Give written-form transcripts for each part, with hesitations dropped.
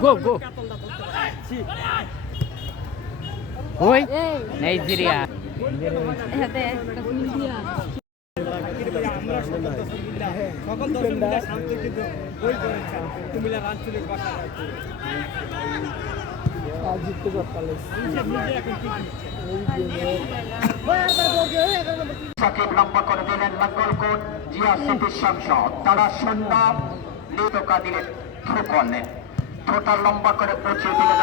Go, go. Oi, Nigeria. সকল দর্শক মিলে শান্ত কিন্তু গোল করেছেন কুমিল্লার আঞ্চলিক ভাষা জিততে পারলে সাকিব লম্বা করে দিলেন নাঙ্গলকোট জিয়া সিটির সংসদ তারা শূন্য টোকা দিলেন থ্রু করলেন টোটাল লম্বা করে পৌঁছে দিলেন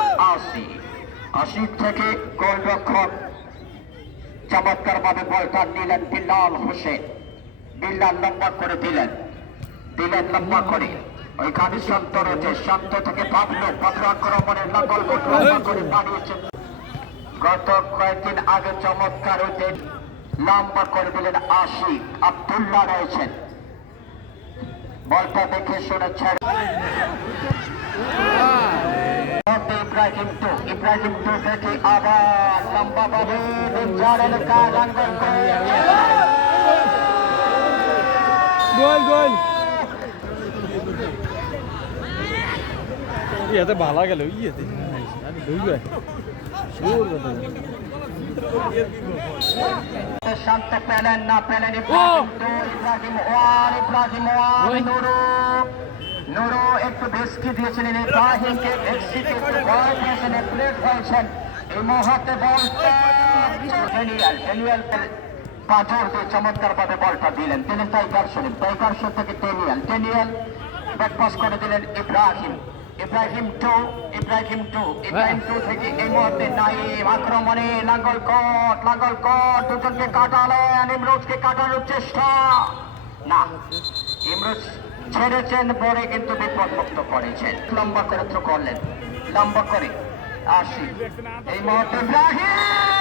৮০ থেকে গোলরক্ষক চমৎকার ভাবে বলটা নিলেন বিল্লাল হোসেন বিল্লাল লম্বা করে দিলেন লম্বা করে ওইখানে শান্ত রয়েছে শান্ত থেকে ভাবলো আক্রমণের নাঙ্গলকোট লম্বা করে বানিয়েছেন গত কয়েকদিন আগে চমৎকার হইতে লম্বা করে দিলেন আশিক আব্দুল্লাহ রয়েছেন বলটা দেখে শুনে ছেড়ে ইব্রাহিম টু থেকে আবার লম্বা ভাবে গোল ইয়েতে ভালো গেল ইয়েতে আমি ঢুকবে শান্ত পেলেন না পেলেন ইব্রাহিম নুরু একটু ভেস্কি দিয়েছিলেন ইব্রাহিমকে ভেস্কিতে একটু ভয় দিয়েছেন প্লেট হয়েছেন এই মুহূর্তে বলটা ডেনিয়াল পাঁচর দিয়ে চমৎকার ভাবে বলটা দিলেন তিনি টাইগার শরীফ থেকে ডেনিয়াল ব্যাকপাস করে দিলেন ইব্রাহিম টু থেকে এই মুহূর্তে নাইম আক্রমণে লাঙ্গলকোট দুজনকে কাটালেন ইমরোজকে কাটানোর চেষ্টা না ইমরোজ ছেড়েছেন পরে কিন্তু বিপদমুক্ত করেছেন লম্বা করে থ্রো করলেন লম্বা করে ৮০ এই মুহূর্তে ইব্রাহিম